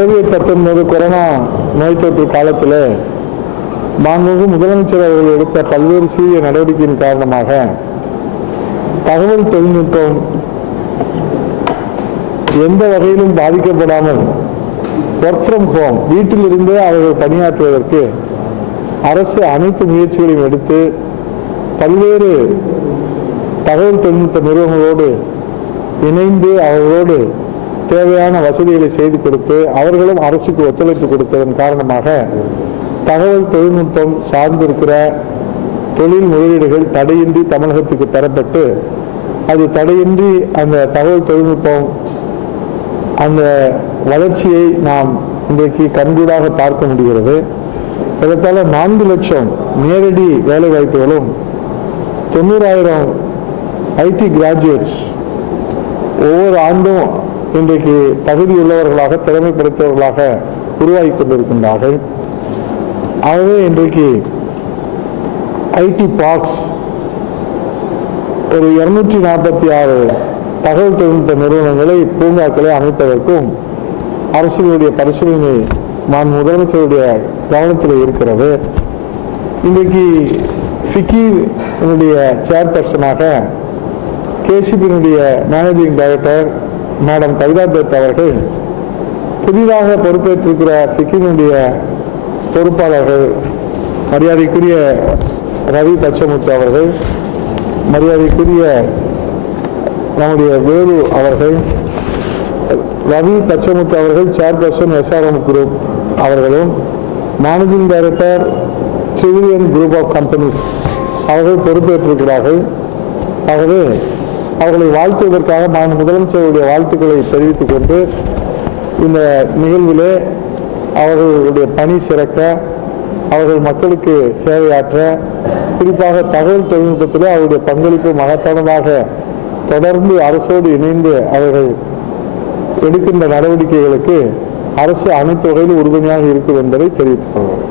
COVID-19 corona நோய் தொற்று காலத்தில் மாண்புமிகு முதலமைச்சர் அவர்கள் எடுத்த பல்வேறு சீரிய நடவடிக்கையின் காரணமாக தகவல் தொழில்நுட்பம் எந்த வகையிலும் பாதிக்கப்படாமல் ஒர்க் ஃப்ரம் ஹோம் வீட்டில் இருந்தே அவர்கள் பணியாற்றுவதற்கு அரசு அனைத்து முயற்சிகளையும் எடுத்து பல்வேறு தகவல் தொழில்நுட்ப நிறுவனங்களோடு இணைந்து அவர்களோடு தேவையான வசதிகளை செய்து கொடுத்து அவர்களும் அரசுக்கு ஒத்துழைப்பு கொடுத்ததன் காரணமாக தகவல் தொழில்நுட்பம் சார்ந்திருக்கிற தொழில் முதலீடுகள் தடையின்றி தமிழகத்துக்கு பெறப்பட்டு அது தடையின்றி அந்த தகவல் தொழில்நுட்பம் அந்த வளர்ச்சியை நாம் இன்றைக்கு கண்கூடாக பார்க்க முடிகிறது. இதற்காக 4 லட்சம் நேரடி வேலை வாய்ப்புகளும் 90,000 ஐடி கிராஜுவேட்ஸ் ஒவ்வொரு ஆண்டும் இன்றைக்கு தகுதி உள்ளவர்களாக திறமை படைத்தவர்களாக உருவாகி கொண்டிருக்கின்றார்கள். ஆகவே இன்றைக்கு ஐடி பார்க்ஸ் ஒரு 246 தகவல் தொழில்நுட்ப நிறுவனங்களை பூங்காக்களை அமைப்பதற்கும் அரசுடைய பரிசீலனை முதலமைச்சருடைய கவனத்தில் இருக்கிறது. இன்றைக்கு ஃபிக்கினுடைய சேர்பர்சனாக கேசிபியினுடைய மேனேஜிங் டைரக்டர் மேடம் கவிதா தத் அவர்கள் புதிதாக பொறுப்பேற்றிருக்கிற ஃபிக்கினுடைய பொறுப்பாளர்கள் மரியாதைக்குரிய ரவி பச்சமுத்து அவர்கள், மரியாதைக்குரிய நம்முடைய வேலு அவர்கள், ரவி பச்சமுத்து அவர்கள் சேர்பர்சன் SRM குரூப் அவர்களும், managing director civilian group of companies அவர்கள் பொறுப்பேற்றிருக்கிறார்கள். ஆகவே அவர்களை வாழ்த்துவதற்காக நான் முதலமைச்சருடைய வாழ்த்துக்களை தெரிவித்துக் கொண்டு இந்த நிகழ்விலே அவர்களுடைய பணி சிறக்க, அவர்கள் மக்களுக்கு சேவையாற்ற, குறிப்பாக தகவல் தொழில்நுட்பத்தில் அவருடைய பங்களிப்பு மகத்தானதாக தொடர்ந்து அரசோடு இணைந்து அவர்கள் எடுக்கின்ற நடவடிக்கைகளுக்கு அரசு அனைத்து வகையிலும் உறுதுணையாக இருக்கும் என்பதை தெரிவித்துக் கொள்கிறேன்.